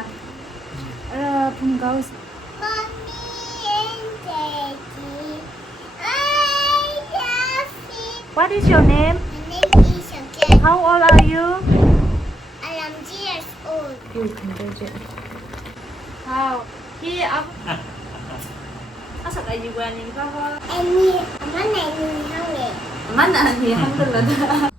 Naga. Pungaus. Mommy and Daddy, I love you. What is your name? My name is Again. How old are you? I am 3 years old. How? He up. Asa ka yuan ni ka ho? Anh Mama này người không nè. Mana ni hang được là.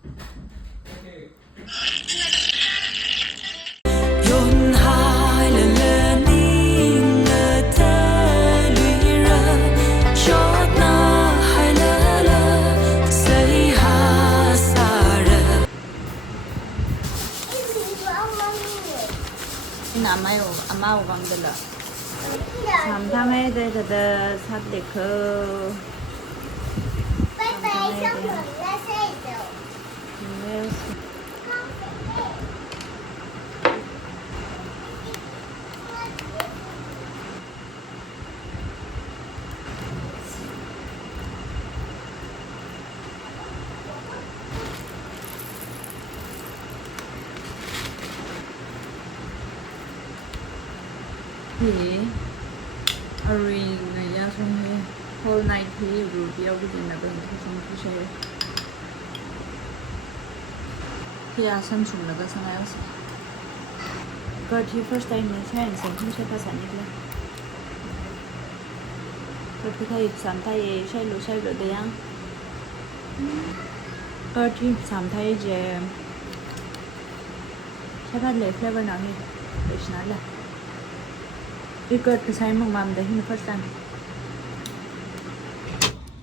Amao vang de la. Samthame de sát de khơ. Bye bye, xong rồi ra xe rồi. Yes. Thì Ari này ra xong rồi whole night thì rủ tiêu cái gì là bên cái xong cái xe thì sân sùng là cái sang ai aussi cái thì first time mình sẽ hành xong không sẽ phát sản nhất là cái thứ hai sản thay xe lửa đấy ăn cái thì sản thay je sẽ phát lấy flavor nào hết để nói là 이거 그 삶은 마음대 힘을 펄산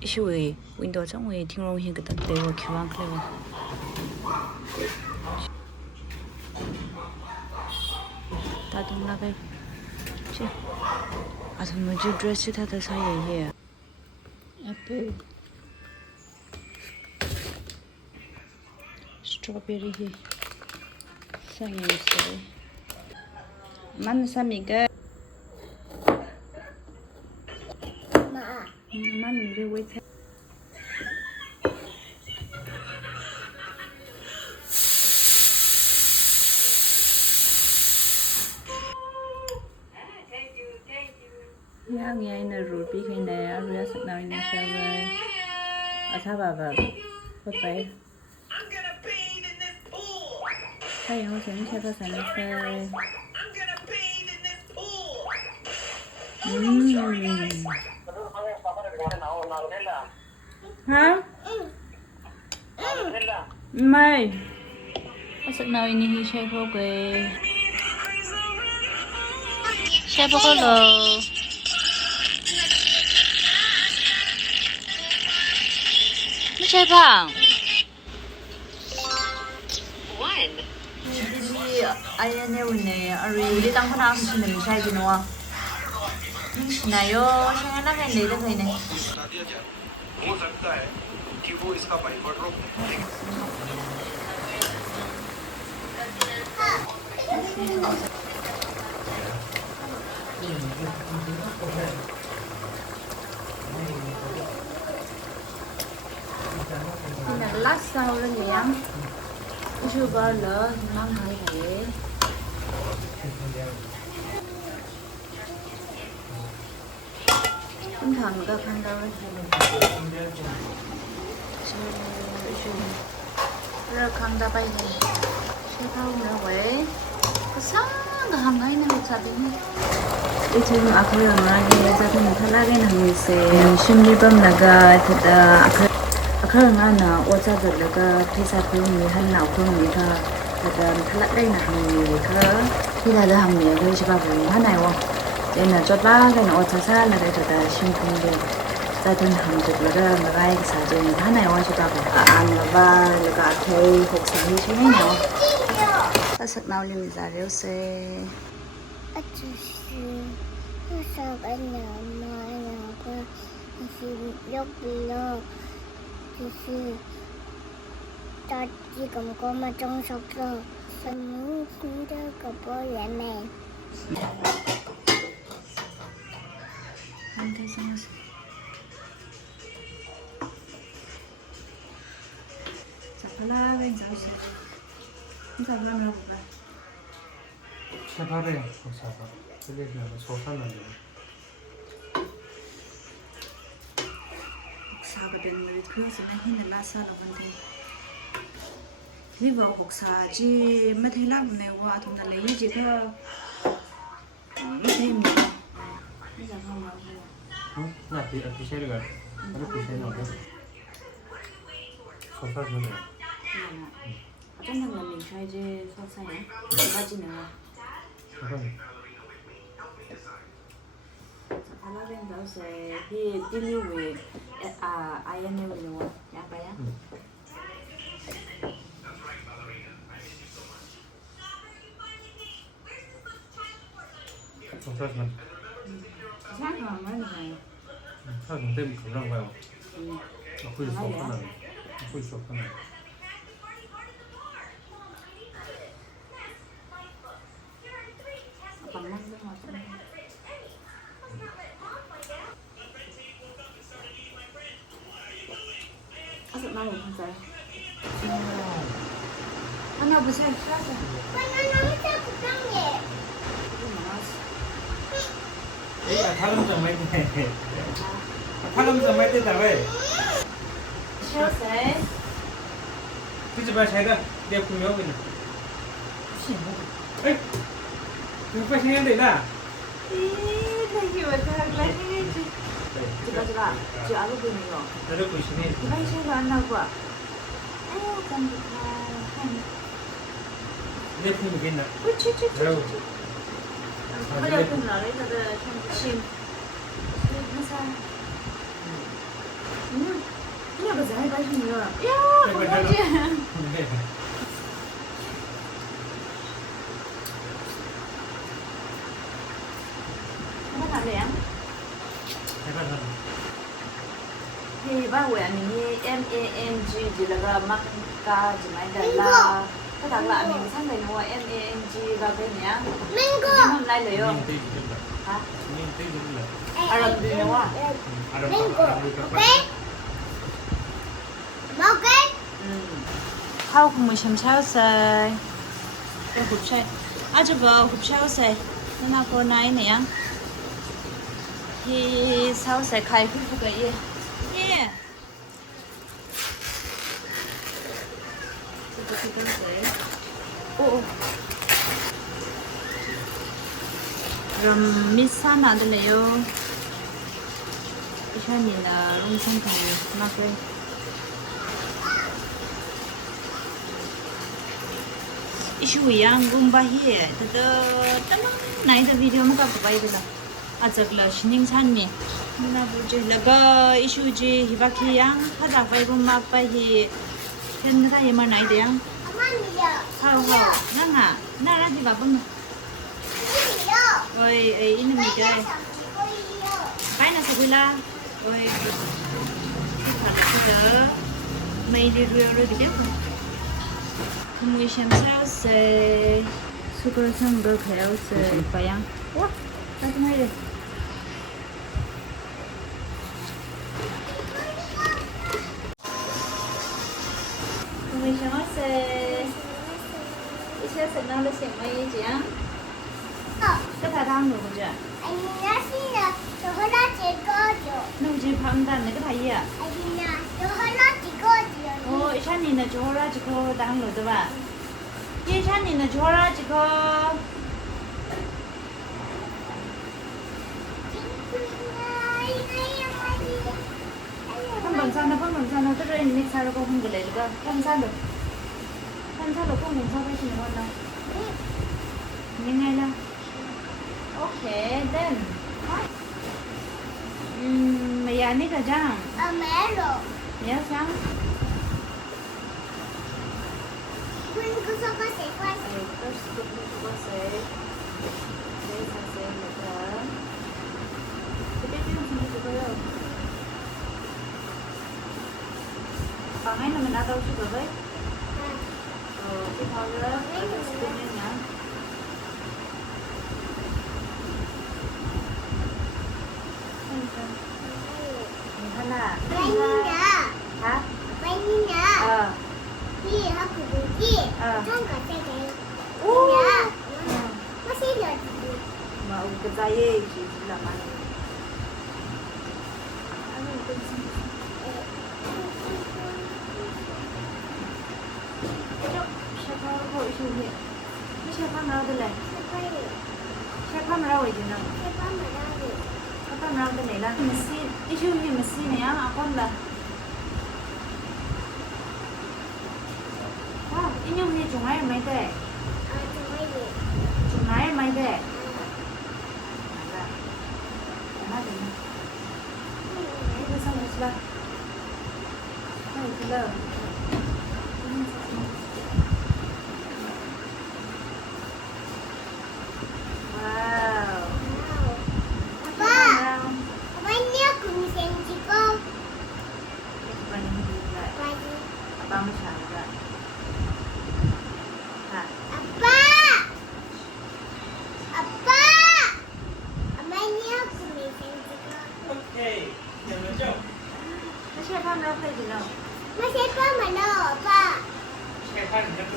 이슈의 윈도우 정우의 팅롱이 그다 내가 기왕 클레버 다 동나가 지 아서 뭐지 드레스 다다 사이에 앞에 스트로베리 상에 있어요 만사미가 Man đi quay xe. Ya nghe anh rủ đi khi này rồi sắc nào anh sao rồi? Sao bà có phải? Hay không sẽ xe có sản xe. Hả? Mày có sự nào ini hi xe vô quê xe vô có lờ mấy xe phẳng đi ai anh em này ari đi tăng khả xin mình sai gì nữa này yo xe nó cái này đó này này हो सकता है कि वो इसका बाइकआउट रोक lát sau lên gì ăn chưa bao lỡ mang hai hệ tinh thần cơ khăn đâu rồi khăn đã bay này sẽ không nữa vậy có sáng là hàng ngày này sao đi 이 지금 아쿠야 말하기 자기는 탈락에 나고 있어요. 심리범 나가 되다 아쿠야 나나 오자들가 기사 그용이 한나 그용이가 되다 탈락에 나고 기다도 함에 그 집앞에 하나요. 얘는 저바가 오자사 나가 되다 심풍게 자든 함들가 나가이 사진 하나요. 집앞에 안나바 나가 케이 혹시 시행요. 사석 나올림 자료세 sao cái nhà mai nhà có xin dốc bilo thì cho chỉ cần có mà trong sọc rồi xong muốn xin cho cặp bố lại mẹ anh thấy xong rồi chả phải la bên cháu sẽ không phải làm đâu vậy 세파래 복사가 그래서 소산을 복사가 된 우리 그것은 힘을 나서는 건데 리버 복사지 마텔라네 와 돈나 레이지가 이템 이제 한번 응? 나 비셔를 가 아니 비셔는 어때? 소사 주네 어떤 건 mình chơi chứ so sánh ba chỉ nữa 하나 된다 세 히 딜리웨 아 아이엠을 넣어 야바야 소사 주네 상관 많이 사좀 때문에 그런 거야 아플 수 없구나 아플 수 없구나 bằng mắt rất là tốt 아, 나 못 봤어요. 하나 보세요. 좋았어. 바나나 국장님. 야 타금정 많이 돼 타금정 많이 되다 왜 좋았어요. 그치 봐 자기가 내 분명 그냥 에이 이거 생각해야 되나 Thank you. Coba. Chị áo bên này rồi. 나도 보시네 Chị bay xe là nào quả. Con được 내 분명이겠나 ui chứ. 아유 Bây giờ cùng nói đấy là trong chim. Nó sao? Cái này có giá hay bao nhiêu nữa? Yeah, không bao nhiêu. 네. Không làm đẹp. 해봐서 Thì ba quyển mình MANG chỉ là mắc ca chỉ máy đại là cái thằng lạ mình sang đây nó MANG và bên nhá. Mango. Nhưng hôm nay lấy không? 님 떼기 좀 Hả? 님 떼기 좀 À làm gì nữa à? Mango. Okay. Okay. Không mình xem sao sai. Con hụt sai. À chứ vợ hụt sao sai. Nên nào cô này nè. Thì sao sai khai cái phụ cái gì? Yeah. 오. 그럼 미산 안 들래요? 이샤니나 롱송탕 나게. Isu yang gumba hi to tamang nai da video ma ka bai da ajak la shining chan mi na bu je laga isu je hibaki yang hada bai gum ma pa hi ken da yema nai de yang Amanya. hao hao na ra hi ba bang Yo. oi ai in mi je bai na sa la oi ki da mai di ru di de Mùi xem sao sẽ sugar sang được khéo sẽ phải ăn. Ủa, sao không hay được? Mùi xem sẽ nào là xem mấy gì á? Cái thà thang được chưa? Anh là tôi hơi lá chỉ có rồi. Nung chỉ phăng đàn này cái thà gì à? Anh là tôi hơi lá chỉ có rồi. 오, 이샤니는 좋아라 지고 다운로드 봐. 이샤니는 좋아라 지고. 방방사나 들어 있는 믹서로 한 거 내가 한살로 꽁꽁 사가시는 거나. nhanh lên. Okay, then. Mày ăn cái gì? Mẹ rồi. Nhớ sao? Quên cứ sao có thể quay. Có sẽ đây là sẽ là cái biết không thì có đâu. Còn ấy là mình đã đâu chưa rồi đấy. Cái thôi đó, cái spin nhá. 하나. Quay hả? Quay nha. Đi học của chị. Không có xe đấy. Nha. Có xe mà ông cái dây chỉ là mà 셰프하면 어떨래? 셰프하면 하고 있지 너? 셰프하면 하고 내가 메시 이슈이 메시네야 아빠인다 와 인형이 중화에 mấy thế? 중화에 mấy thế? Lah. Hai, gila. Wow. Apa? Apa ini aku misal jiko? Bani juga. Baju. Apa macam juga? Ha. Apa? Apa? Apa ini aku misal jiko? 오케이. 되면요. 셰프하면 하고 있지 너? Masih apa mana, Apa? 셰프는 이렇게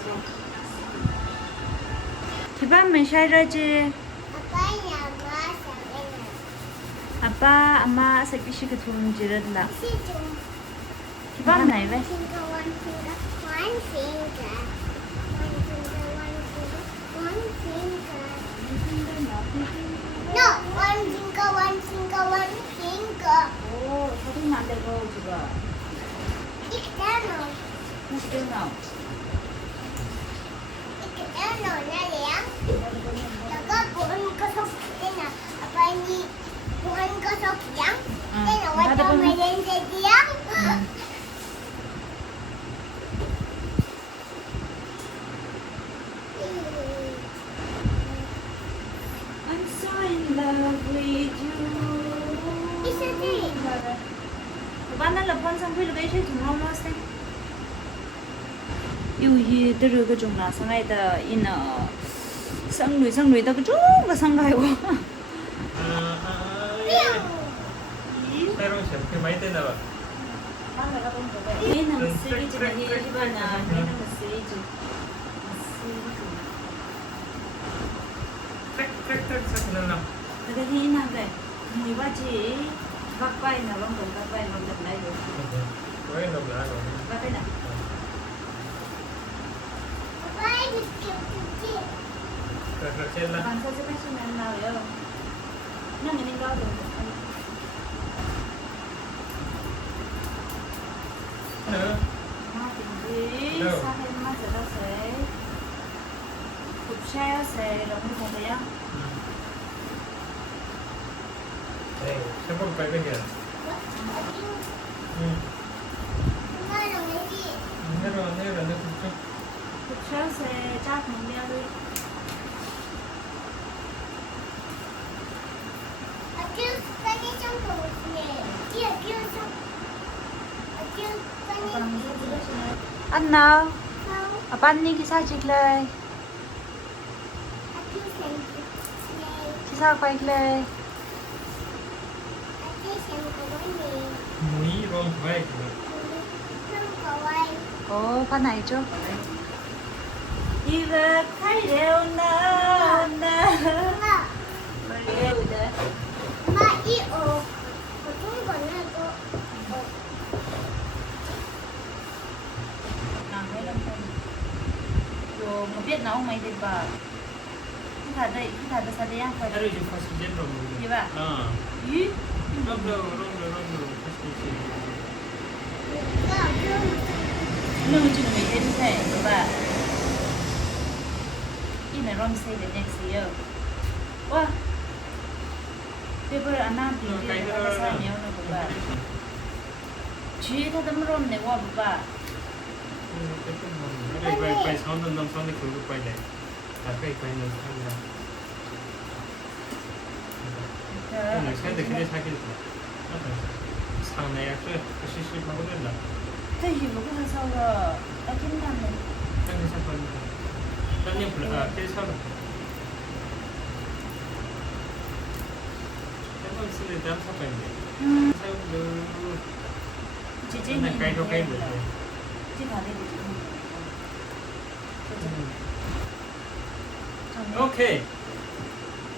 집안면 샤이라지. Apa yang masaknya? 아빠, 엄마 새끼시게 돈 지르다. Situ. 집안 나이 왜? One finger. One finger. No, one finger, one finger, one finger. 오, 사진 안 되고 지금. Ikano. 무슨 너? Ikano na lang. Naga, buwan ko sa tina. Apa ini? Buwan ko sa kiyang? Tina, wala may rin sa kiyang? I'm so in love with you. Isa din. bạn là con sang phi là cái chuyện chúng nó sẽ yêu gì từ cái chúng nó sang ngày ta in sang núi ta cái chút cái sang ngày quá 새로운 셰프 많이 되나 봐. 얘는 쓰리지 나 얘기하나 얘는 쓰리지 탁탁탁탁 날라. 근데 얘는 그래 mùi ba chỉ vắt bay nào vẫn còn vắt bay vẫn được đây được 왜 너무 나가? vắt bay nào Apa ini kecil? 그렇게 라. bạn sao sẽ biết xem em nào vậy nó mình lo được nữa. Hoa tình quý Đâu? sao thêm mắt sẽ đâu sẽ cục xe sẽ đóng đi một đấy á 에이, 셰프 빨간이야. 응. Mana lagi? 내려 내 굽죠. cục xe sẽ chắc mình đeo đi Aku tadi campur ni. Dia campur. Aku tadi ăn nào kau. bạn đi cái sao chị lên Aku campur. chị sao quay lên Aku campur ni. 무늬 롬 좋아해 그거. Kawaii. 오 bạn này chưa 이가 칼레 온다 Ma, 빨리 오자 ma iyo. Betul mana tu? làm mấy năm thôi rồi mà biết nấu mày thì bà cái thà đây sao đi ăn phải 하루 좀 파스 젠로 먹는. gì bà 어. ý 롬로. nương chừng mình thêm thế rồi bà in là rom xây để nhạc xí ở wow bây ăn nam thì đi là sao nhiều nữa của bà chỉ thay tấm rom này qua bà 빨리 사오는 놈 사오는 결국 빨리. 가까이 가 있는 사람이라. 오늘 새한테 그래 사기를 상나야 그 시시하고 된다. thế thì một cái sau là đã kiếm năm rồi 땅에 사건이. 땅에 불아 그 사람. 한번 쓰는 다음 사건인데. 사람들 chị chỉ 맨날 nhìn 까이고 thấy 까이고. là chị thả đây thì chị 오케이.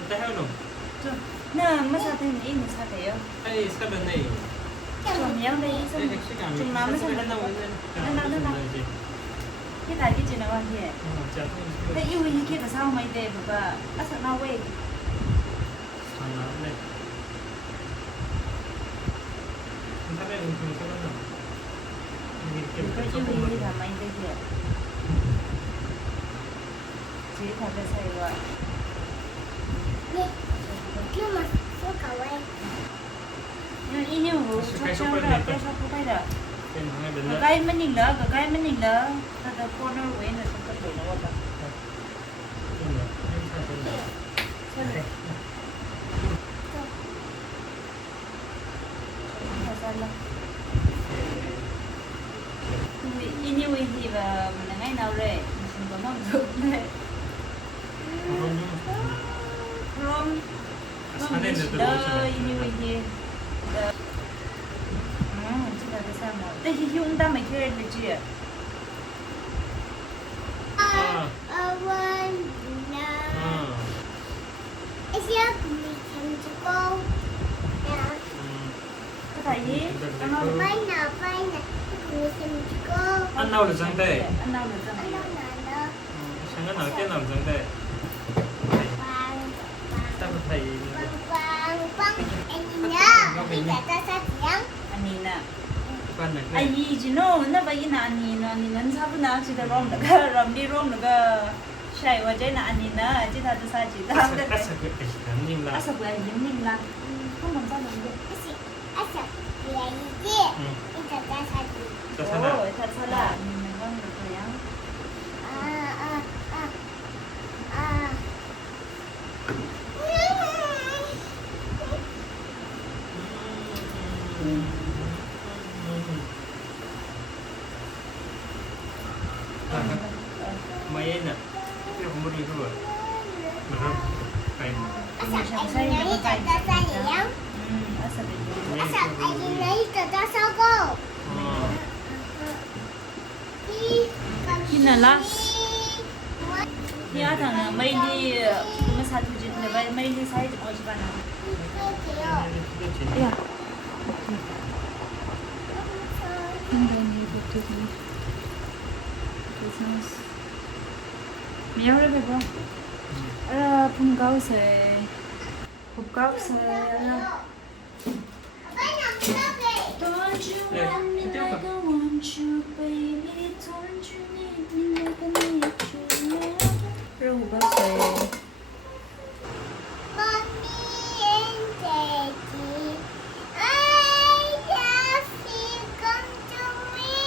일단 해놓음. nè mới sao thêm ý mình sao thế Hey, seven eight. chồng nhau đây Hey, actually, chồng má mới sao seven được eight. cái tại cái chuyện nào vậy 자, thế yêu như kia là sao mày để được à sao nào vậy 장난네. 사배 음식 사봤나? cái yêu như là mày đây vậy chỉ thật là say rồi nhưng mà số cầu ấy nhưng ý như hồ cho rồi cái sao không phải được 그냥 방에 맨날 cái mình nhìn lỡ cái mình nhìn lỡ thật là con nó quên là không có tuổi nó vậy 좀 행사 된다. sao được sao là như vậy thì mà mình ngày nào rồi mình có mong được này 그럼 산에 들어오시면 như vậy thì 진짜 cái sao mà đây thì chúng ta mới chơi được chứ quên nè sẽ mình xem cho cô có phải gì ăn nào bay nè mình xem cho cô 안 나올 상대. ăn nào được anh rồi đâu nè 장난 나올 나올 상대. vàng 따뜻하이. vàng anh nhìn nhá bây giờ ta sẽ tiếng anh nè 관네. 아니 지노 나 바이나 아니는 사부나 지다 롬 나가 롬디 롬 나가 샤이 와제나 아니나 지다 사지 다 아싸 그 아님라. 아서 뭐야 님님라 한번 사는 게 asa vậy chứ bây giờ ta sẽ tiếng 따사다. 오, 다 살아 님는 건 그냥 마예나. 이거 물이 그거. 뭐라? 아이. Asa anh nói cho ta sao vậy không? 아서 되게 Asa anh nói cho ta sao cô? 어. 희나라 희아타는 메일리 그거 사주지 메일리 사이즈 어지바나 야 méo đấy phải không? Phun cao sẽ phun cao sẽ Don't you want me like I want you, baby? Don't you need me like I need you? Rồi phun cao sẽ Mommy and Daddy, I love you. Come to me.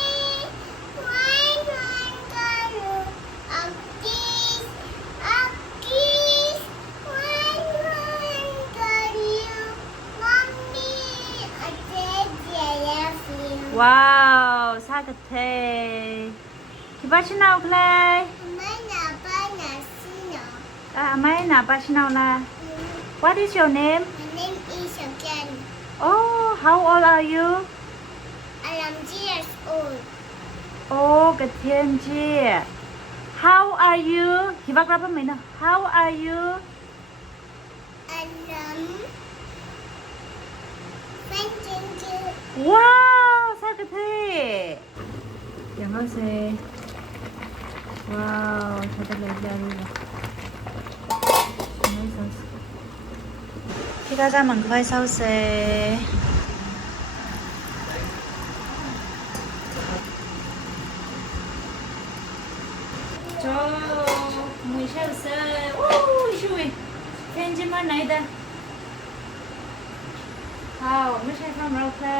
Why not go a kiss? Why not go you? Mommy and Daddy, I love you. Wow, sao cái thế? Thì bác xin nào đây? Ba na see no. À, mấy nào bác xin nào là? What is your name? My name is Again. Oh, how old are you? I am 3 years old. Oh, cái thiên chi. How are you? Thì bác đáp với mình nào. How are you? I am thank you. Wow, sao cái thế? Chẳng có gì. Wow, sao cái này ra đi rồi. Khi ra mình khoai sau xe. Cho mùi sau xe. Ui chui. Thiên chi mà này đây.ไม่ใช่ความเราใคร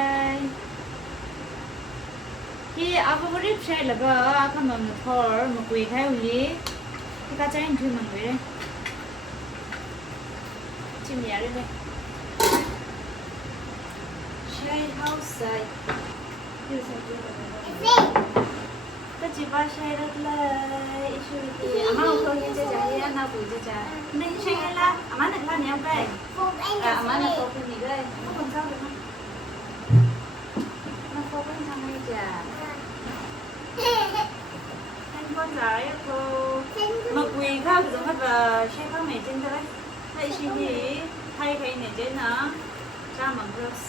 ที่อาบุรีใช่แล้วก็คำมันทอร์มาคุยแค่วันนี้ที่ข้าจะให้ช่วยมันเลยชิมยาเลยใช่เฮาใส่ยูใส่ด้วยก็จีบใช่แล้วเลยช่วยดีอาม่าเขาเห็นจะจ่ายยังน่าปุ๋ยจะจ่ายไม่ใช่ละอาม่าหนักละเนี่ยไป Phục anhอา là ม่าหนัก gì? โตขึ้นอีกเลยทุกคนเศร้าเลยมั้ยมาโฟกัสทำไมจ้ะท่านพ่อจ๋าอยากโทรมาคุยข้าวกับสมบัติใช้ข้าวเหม็นจริงใช่ไหม Thay chị thì thay cái này trên hả? Ra mà girls.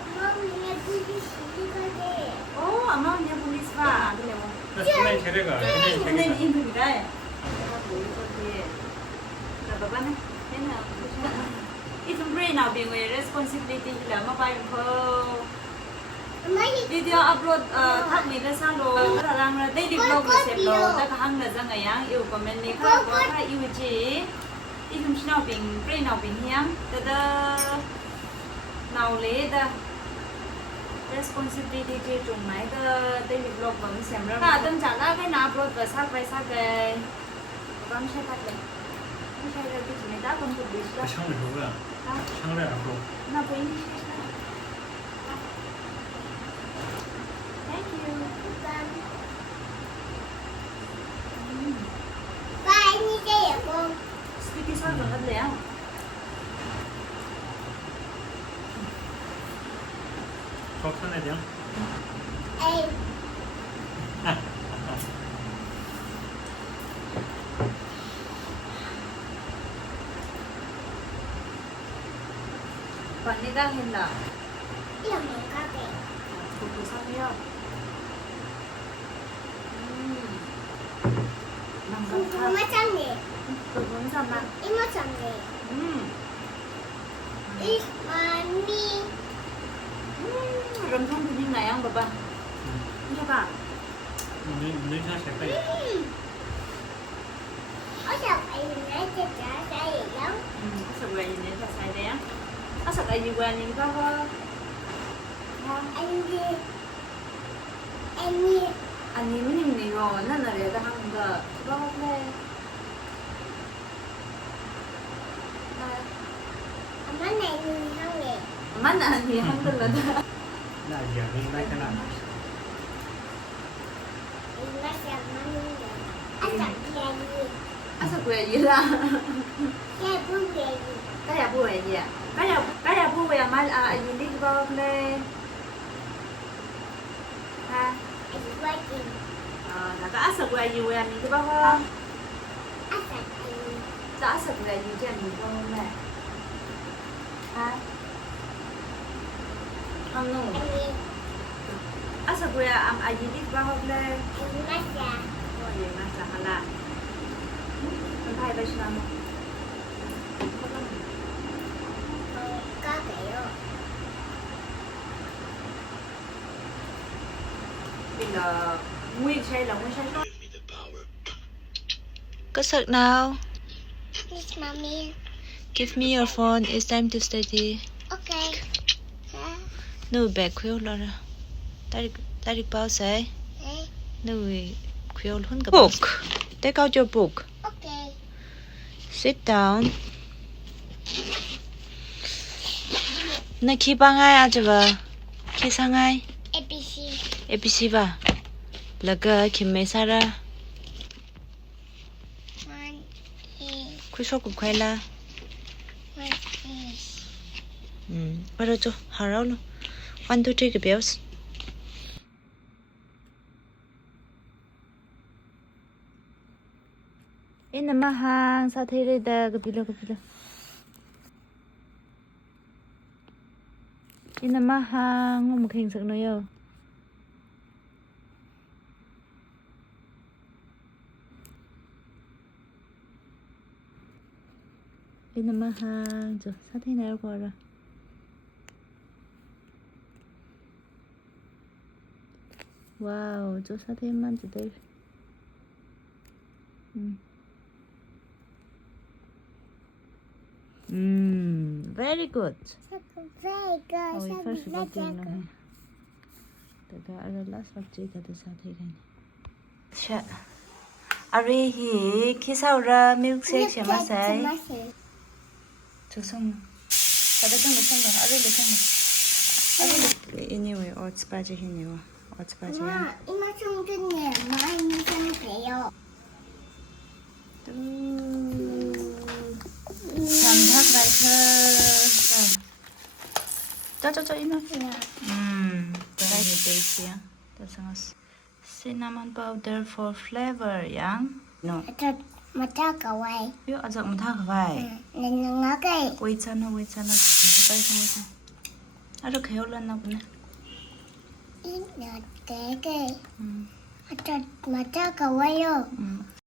엄마 그냥 TV 시리가게. 엄마 그냥 police 봐. 그래 뭐. 근데 제대가 근데 인도이다. 내가 보일 거지. 자, 봐봐네. 얘는 이좀 brain nào bị người responsibility là mà bay không. 엄마 이 Video upload thắc mình ra sao rồi. Là rằng đây đi vlog là xếp rồi. Ta hăng là ra ngày yang yêu comment này khác có khác yêu gì. Ít không nào bị brain nào bị hiếm. Ta nào lấy ta responsibility thì chúng máy ta đây đi vlog vẫn xem rồi. Tâm trạng là cái nào upload và sát về. Vẫn sẽ phát lên. Không sai ra cái gì này đã không được biết đó. 창을 누구야? 창을 앞으로. 나 보이니? Thank you. 와 이제 예뻐. Sticky sauce vẫn lắm. 좋다네 냥. 에이. Còn đi ra hình là 이런 거 가게. 고기 사세요. 엄마 짱네. 그건 사마. 이모 짱네. 이 마미. Rầm thông thì như này không bà? Như bà. 문을 잘 뺄까? 어서 아이는 진짜 잘해요. Sạc về nhìn là xài đấy á. Sạc lại gì quen nhìn có 언니. 아니 미닝 이거 나는 내가 하는 거 그거 그래. 엄마 나는 형네. 엄마는 아니 한글로 다. 나 이야기 나 있잖아. 이맛이 안 맞는데. 아싸 비야지. Sạc về gì là 야 부야지. cái nhà vui về gì à? Cái nhà vui về mà gì đi vô đây. Ha. 아이고 Là có sạc về gì về mình cái bao không? 아싸 아이. Đã sạc về gì cho mình không mẹ? Ha. Không nung. 언니. Sạc về gì đi bao hôm đây. 이맛이야. Rồi mà sao hả là? Mình thay về sao mà? 가게요. Bây giờ nguyên say là nguyên say tốt. Có sạc nào? Miss mommy. Give me your phone. It's time to study. Okay. No bag khuya lo ra. Tari bao say. 네. No khuya hun ka book. Take out your book. Okay. Sit down. Na khi ba ngai aja ba. Khi sa ngai. ABC. ABC ba. Laga khi me sara. 1, 2, Khu so ku khai la. 1, 2. Bắt đầu cho harau luôn. 1, 2, 3 cái bells. Ina mahang sa thiri da kapilo. Ina mahang ngom khing sak no yo. Ina mahang cho sa thiri nào qua ra. Wow, cho sa thiri man cho đây. Very good. Vegas. Ôi, first of all, tiếng nó hay. Tất cả ở last vật chỉ cả từ sao thế này. Chà. Ari hi khi sau ra milkshake sẽ mà say. Chú xong. Tại đây không được xong rồi, Ari được xong rồi. Anyway, oats 바지 해내와. oats 바지야. 엄마, 이맛 좀 좋네. 많이 상태요. 삼각 라이터. 저 이만. 라이트 베이스야. 다 생겼어. Cinnamon powder for flavor, yang. No. mà cha cậu ấy Yo aja mutha khawai. nên nó ngã cái Wait sana. Pai sama. Aro kheo lan na bune. ít nhạt cái mà cha cậu ấy yo